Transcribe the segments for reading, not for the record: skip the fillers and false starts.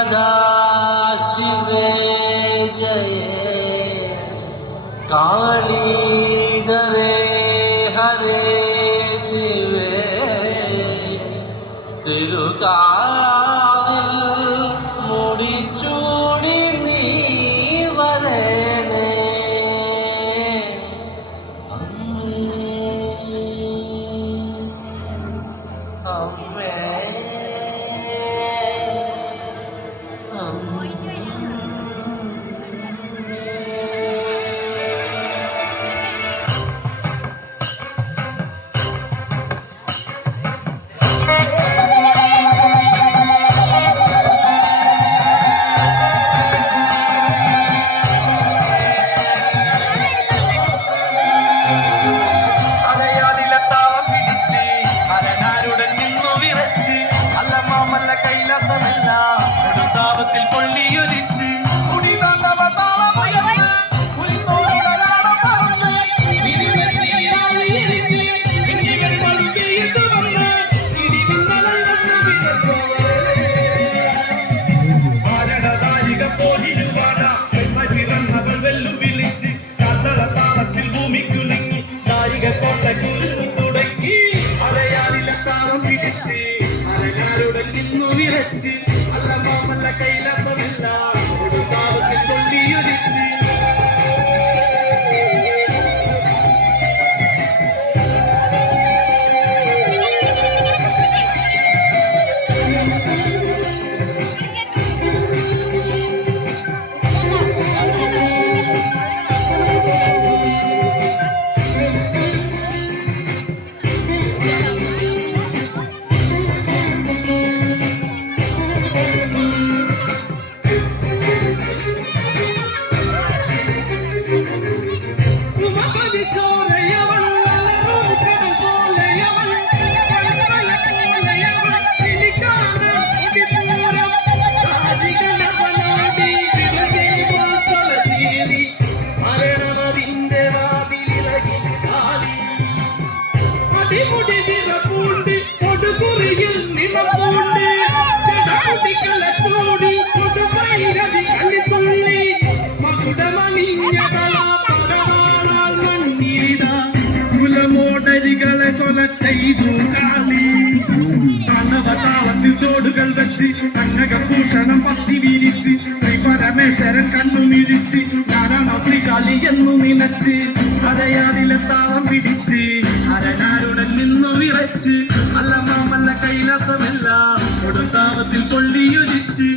सदाशिवे जय कालीधरे हरे शिवे തിരുകാവിൽ മുടിച്ചൂടി നീ വരണേ അമ്മേ ചോടുകൾ വെച്ച് കനകഭൂഷണം പത്തി വീരിച്ച് ശ്രീ പരമേശ്വരൻ കണ്ണുമിഴിച്ച് ഞാനാണ് ശ്രീകാളി എന്നു നിലച്ച് അരയാറിലെ താളം പിടിച്ച് അരനാരുടൻ നിന്നു വിറച്ച് അല്ല മാമല്ല കൈലാസമല്ല കൊടുത്താവത്തിൽ കൊള്ളിയൊലിച്ച്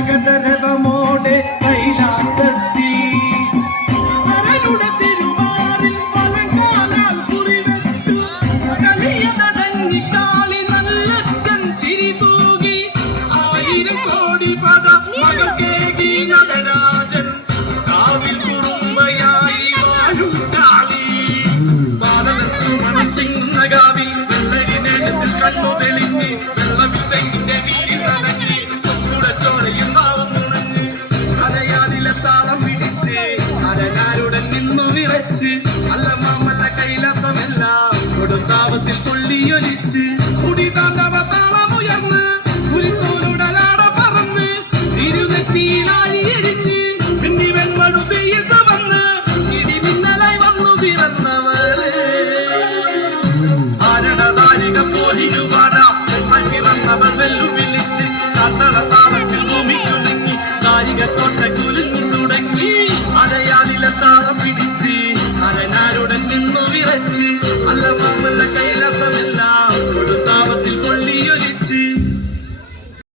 ഗദഗദരവമോടെ കൈലാസത്തി അരനുടെ തിരുവാറിൽ പലകാലാൽ കുറിവെച്ചു കളിയ നടങ്ങി കാളി നല്ലച്ഛൻ ചിരി തൂകി 1000 കോടി പദ മകൾ കേകി നടരാജൻ കാവിൽ കുറുമ്പയായി വാഴും കാളി ഭാരതത്തിൽ മണത്തിങ്ങുന്ന കാവിൽ വെള്ളരിനെടുത്തിൽ കണ്ണു തെളിഞ്ഞ് വെള്ളമിൽ തെങ്ങിന്റെ നീരി നടങ്ങി അല്ല മാമല്ല കൈലാസമല്ല കൊടുത്താവത്തിൽ കൊള്ളിയൊലിച്ച് കുടിതാന്തവ താളമുയർന്ന് പുലിത്തോലുടലാട പറന്ന് തിരുനെറ്റിയിലാഴി എരിഞ്ഞ് പിന്നി വെൺമടു തെയ്യച്ച വന്ന് ഇടിമിന്നലായി വന്നു പിറന്നവളെ ആരണതാരിക പോലിരുവാട വന്നവൾ വെല്ലു വിളിച്ച് കണ്ണട താളത്തിൽ ഭൂമി കുലുങ്ങി താരിക കോട്ട കുലുങ്ങി തുടങ്ങി അരയാലിലെ താളം പിടിച്ച് അരനാരുടൻ നിന്നു വിറച്ച് അല്ല